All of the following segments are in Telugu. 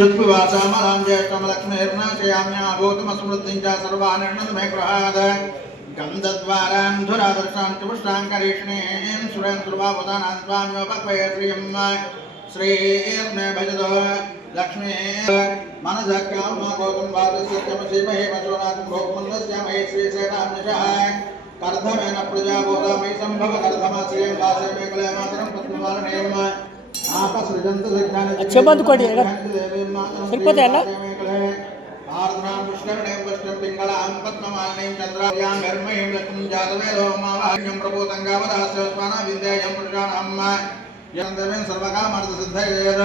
क्षुत्पिवासामलां ज्येष्ठमलक्ष्मीर्नाशयाम्या भूतमस्मृतिं च सर्वानिर्णदमे गृहाद गन्धद्वारां धुरादर्शां च पुष्टां करिष्णीं सुरं सुरवावदानां स्वाम्योपक्वये श्रियं श्रीर्मे भजतो लक्ष्मी मनसक्यां गौतम वादस्यमसीमहे वचोनाथं भोगमन्दस्यामहे श्रीशैलाम्यशाय कर्धमेन प्रजाबोधामयि सम्भव कर्धमाश्रियं वासे मे कलयमातरं पद्मवालनेयम् आपसृजन्तु सिद्धानि अच्छबंद कोडी सरिपोते अल्ल आर्द्रां पुष्करणे पुष्टं पिङ्गलां पद्ममालिनीं चन्द्रायां गर्महीं लक्ष्मीं जातवेदो मावाह्यं प्रभूतङ्गावदास्यस्माना विद्यायं पुरुषाणां यन्दवेन सर्वकामार्थसिद्धयेत्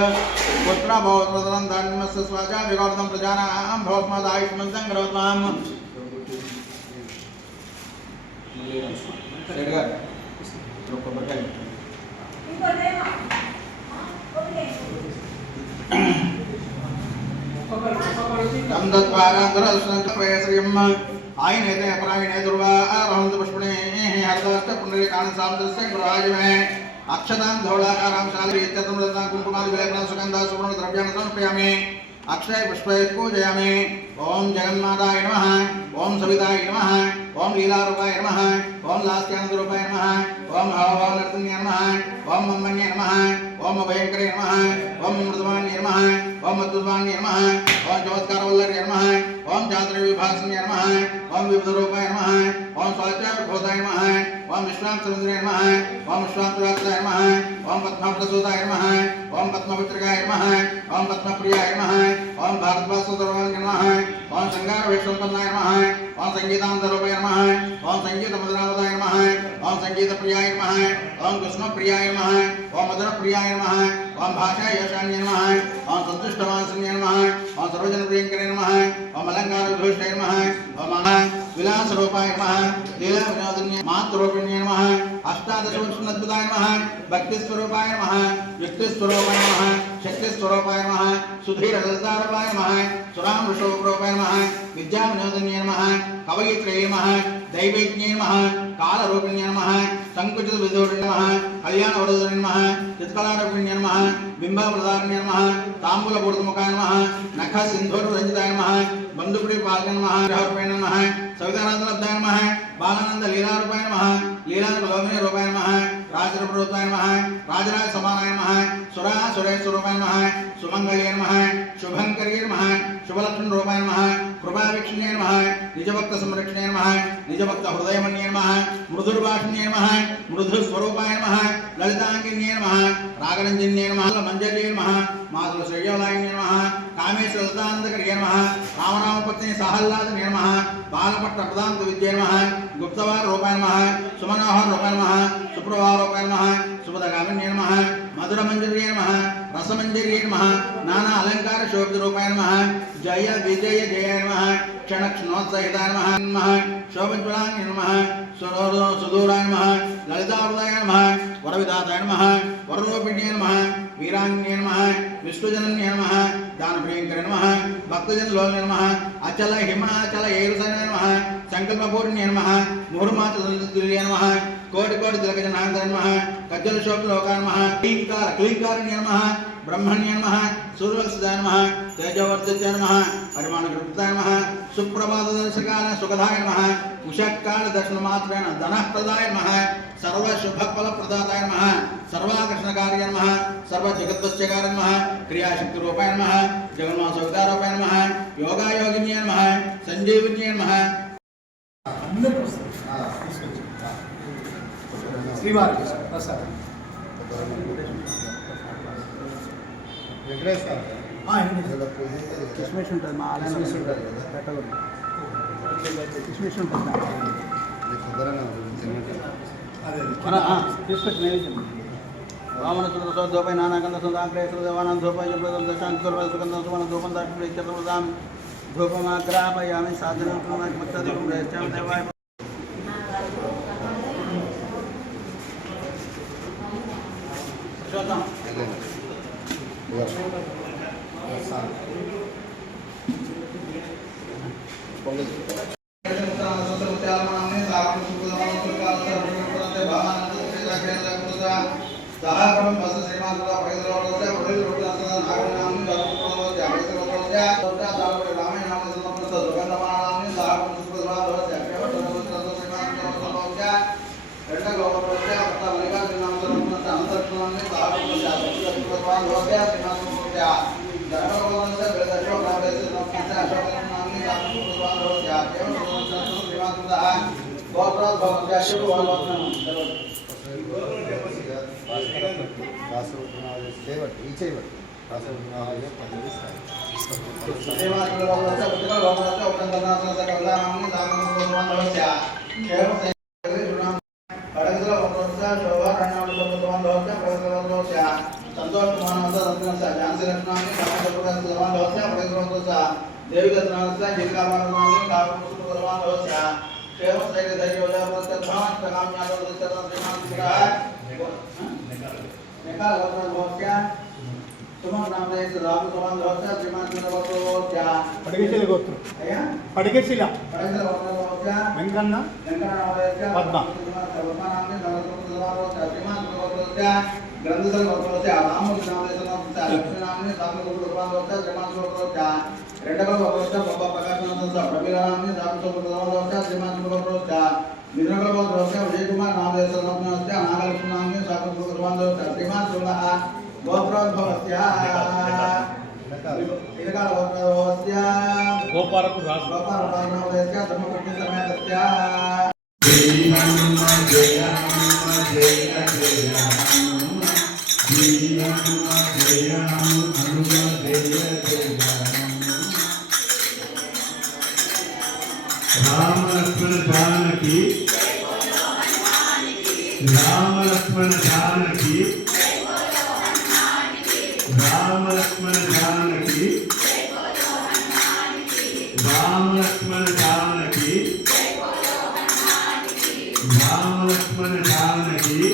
पुत्रभवत्रदनं धान्यमस्य स्वाचा विगौर्धं प्रजानां भवस्मदायुष्मन्तं करोत्माम् आयनेते अपरायणे दुर्वा आरोहन्त पुष्पणे हरदस्त पुण्डरीकाण सामदस्य गुराज में अक्षतां धौलाकारां शाली इत्यतमृतां कुंकुमादि विलेपनां सुगन्धा सुवर्ण द्रव्याणि समर्पयामि अक्षय पुष्पैः पूजयामि ओम जगन्माताय नमः ओम सविताय नमः ओम लीलारूपाय नमः ओम लास्यानन्दरूपाय नमः ओम हवभावनर्तन्ये नमः ओम मन्मन्ये नमः ओम भयंकरे नमः ओम मृदुवान्ये नमः ओम अद्भुतवान्ये नमः ओम चमत्कारवल्लर्ये नमः ओम चातुर्विभासन्ये नमः ओम विबुधरूपाय नमः ओम स्वाचार्यभूताय नमः ओम विश्वामित्रसुन्दराय नमः ओम विश्वामित्राय नमः ओम पद्मप्रसूताय नमः ओम पद्मपुत्रिकाय नमः ओम पद्मप्रियाय नमः ओम भारद्वाजसुन्दराय नमः ओम संगारवेशसम्पन्नाय नमः ओम संगीतान्तरूपाय नमः ओम संगीतमधुरावताय नमः ओम संगीतप्रियाय नमः ओम कृष्णप्रियाय नमः ओम मधुरप्रियाय नमः ओम भाषायशान्ये नमः ओम सन्तुष्टवासिन्ये नमः ओम सर्वजनप्रियङ्करे नमः ओम अलङ्कारविभूषणे नमः ओम विलासरूपाय नमः लीलाविनोदिन्ये मातृरूपिण्ये नमः अष्टादशवर्षनद्भुताय नमः भक्तिस्वरूपाय नमः युक्तिस्वरूपाय नमः शक्तिस्वरूपाय नमः सुधीरललितारूपाय नमः सुरामृषोरूपाय नमः विद्याविनोदिन्ये नमः कवयित्रे नमः दैवज्ञे नमः कालरूपिण्ये नमः संकुचितविदूरिणे नमः कल्याणवरदूरिणे नमः चित्कलारूपिण्ये नमः बिम्बप्रदारिणे नमः ताम्बूलपूर्णमुखाय नमः नखसिन्धूररञ्जिताय नमः बन्धुप्रियपालने नमः ग्रहरूपेण नमः सवितानन्दलब्धाय नमः बालानन्दलीलारूपाय नमः लीलानन्दलोमिनीरूपाय नमः राजरूपरूपाय नमः राजराजसमानाय नमः सुरासुरेश्वरूपाय नमः सुमङ्गल्ये नमः शुभङ्कर्ये नमः शुभलक्ष्मणरूपाय नमः कृपावीक्षणे नमः निजभक्तसंरक्षणे नमः निजभक्तहृदयमन्ये नमः मृदुर्भाषिण्ये नमः मृदुस्वरूपाय नमः ललिताङ्गिन्ये नमः रागरञ्जन्ये नमः मञ्जर्ये नमः मातुलश्रेयोलायिन्ये नमः कामेश्वरललितानन्दकर्ये नमः रामनामपत्नी साहल्लादने नमः बालपट्टप्रदान्तविद्ये नमः गुप्तवाररूपाय नमः सुमनोहररूपाय नमः सुप्रभारूपाय नमः सुपदगामिन्ये नमः मधुरमञ्जर्ये नमः रसमञ्जर्ये नमः नाना अलङ्कारशोभितरूपाय नमः जय विजय जय नमः क्षणक्षणोत्सहिताय नमः शोभज्वलाय नमः सुदूराय नमः ललितावृताय नमः वरविदाताय नमः वररूपिण्ये नमः वीराङ्ग्ये नमः विश्वजनन्ये नमः दानप्रियङ्करे नमः भक्तजनलोलने नमः अचल हिमाचल ऐरुसने नमः संकल्पपूर्ण्ये नमः मुहुर्मातुल्ये नमः कोटि कोटि तिलकजनान्तरे नमः कज्जलशोकलोकाय नमः क्लीङ्कारण्ये नमः ब्रह्मण्ये नमः सूर्यवंशजाय नमः तेजवर्धजाय नमः परिमाणकृताय नमः सुप्रभातदर्शकाय सुखदाय नमः उषःकालदर्शनमात्रेण धनप्रदाय नमः सर्वशुभफलप्रदाताय नमः सर्वाकर्षणकार्याय नमः सर्वजगद्वश्यकाय नमः क्रियाशक्तिरूपाय नमः जगन्मासवितारूपाय नमः योगायोगिन्ये नमः संजीविन्ये नमः श्रीवारी प्रसाद किस्मेश ఉంటుంది మా ఆలయం పెట్టకూడదు किस्मेश ఉంటుంది తీసుకొచ్చి నైవేద్యం వామన సుందరసోపై నానాకంద సుందాగ్రేశ్వర దేవానంద ధూపం దశాంతి సుగంధం సుమన ధూపం దాక్షిణం ధూపమాగ్రాపయామి సాధనం దేవాయ సహక్రమం బస్సు శ్రీమాంతుల పైదలవరస్య ప్రవేశ రూపదర్శన నాగనామని దర్శనవస్య పైదలవరస్య దర్శన రామనామని సమస్త సుగంధమానామని సహక్రమం సుప్రభావస్య కేవలవరస్య శ్రీమాంతుల రెండ గౌరవస్య అత్త వలిగా నామసరస్య అంతర్క్షణాన్ని సహక్రమస్య సుప్రభావస్య శ్రీమాంతుల ధర్మవరస్య బెదశో ప్రావేశ సమస్య అశోకనామని సుప్రభావస్య కేవలవరస్య శ్రీమాంతుల గోత్రోద్భవస్య శివవరస్య పడిగశీల గోత్రం పడిగశీల వెంకన్న పద్మ విజయ్ కుమార్ నాగలక్ష్మి గోత్రోద్భవస్య గోపాలకు రాజు గోపాలస్య ధర్మపత్ని సమేతస్య राम लक्ष्मण जानकी राम लक्ष्मण जानकी राम लक्ष्मण जानकी राम लक्ष्मण जानकी राम लक्ष्मण जानकी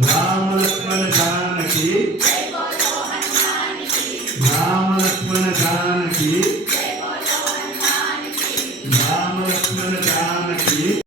राम लक्ष्मण जानकी राम लक्ष्मण जानकी राम लक्ष्मण जानकी